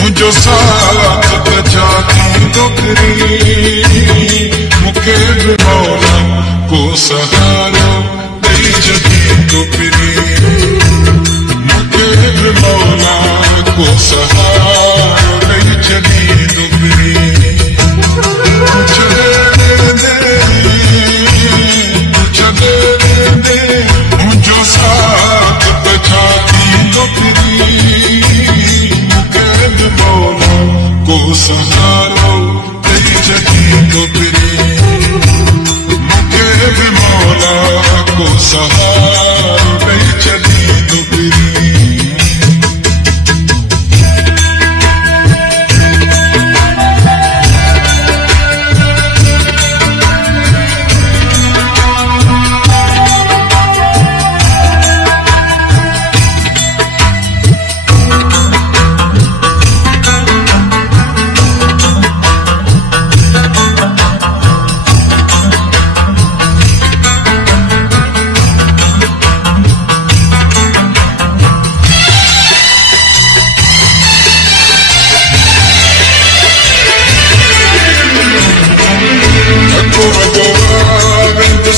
मुझो साथ बचाती नौकरी मुखे भी मौला को सहारा दई जदी तो फिरी मुखे भी मौला को सहारा दई जदी तो फिरी मुझो साथ बचाती नौकरी को सहारो दई जदी तो फिरी मुखे भी मौला को सहारो दई जदी तो फिरी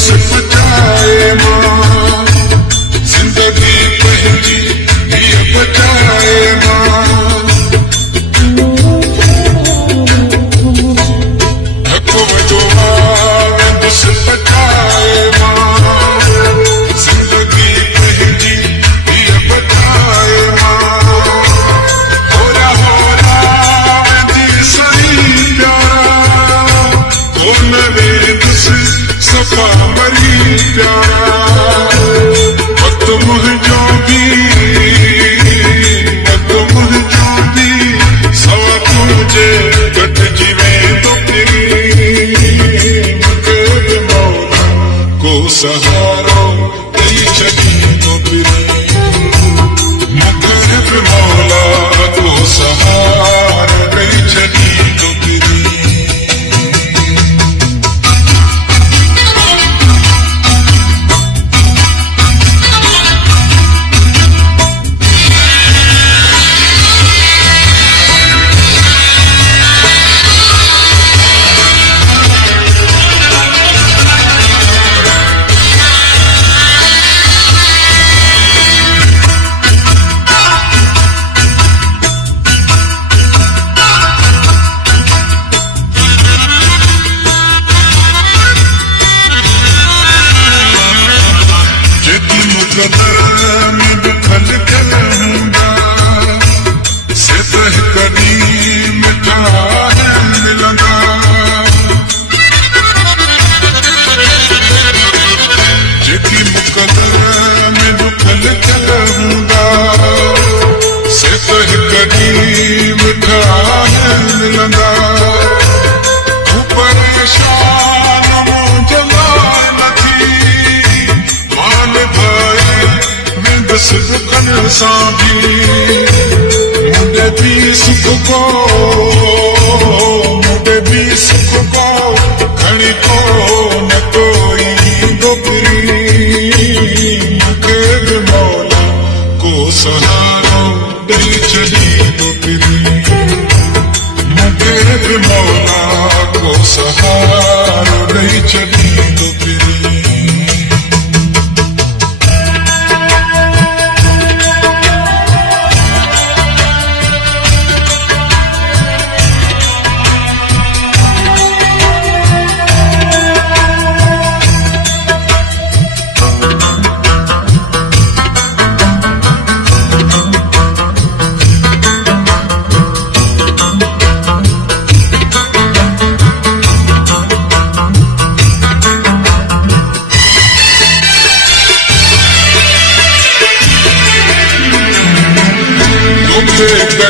से बचाए मां जिंदगी पहली ये बचाए मां हको जो आनंद से बचाए मां जिंदगी पहली ये बचाए मां होरा दी सही प्यारा कौन मेरे से सफा मरी प्यारा वक्त मुझो भी सवा तुझे कट जीवे तो फिरी मुझे मौला को सहारो दई जदी तो फिरी मुझे मौला को सहारो दई जदी तो फिरी मुझे भी सुख को खड़ी को न कोई दोपरी मुखे भी मौला को सहारो दई जदी तो फिरी मुखे भी मौला को सहारो दई जदी तो फिरी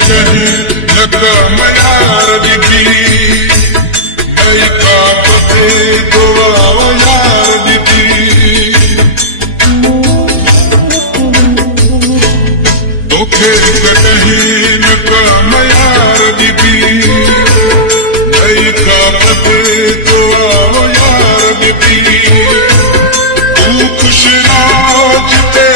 लगा मयार दीदी आई का पते दुआ यार दीदी तोखे नहीं लगा मयार दीदी आई का पते दुआ यार दीदी तू खुश राज ते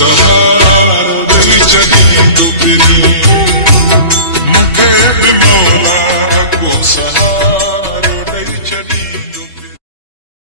सहारो ॾेई छॾींदो पहिरीं मूंखे बि मौला को सहारो